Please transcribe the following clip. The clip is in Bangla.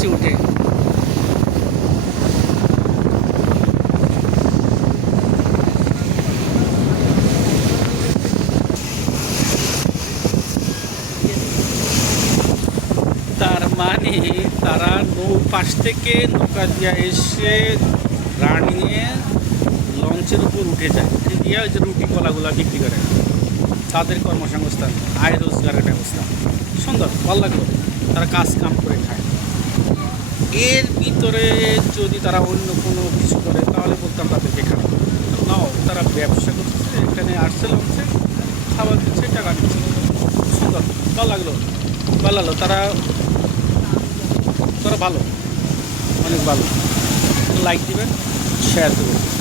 লঞ্চে উঠে। তার মানে তারা পাশ থেকে নৌকা দিয়ে এসে রানিয়ে লঞ্চের উপর উঠে যায়, উঠে গিয়ে ওই যে রুটি কলাগুলা বিক্রি করে, তাদের কর্মসংস্থান, আয় রোজগারের ব্যবস্থা। সুন্দর, ভালো লাগলো। তারা কাজ কাম করে খায়। এর ভিতরে যদি তারা অন্য কোনো কিছু করে তাহলে বলতাম তাদেরকে খারাপ। নাও, তারা ব্যবসা করতেছে, এখানে আসছে লঞ্চে, খাবার দিচ্ছে, টাকা নিচ্ছে। সুন্দর, ভালো লাগলো, ভালো লাগলো। তারা তারা ভালো, অনেক ভালো। লাইক দিবেন, শেয়ার করবেন।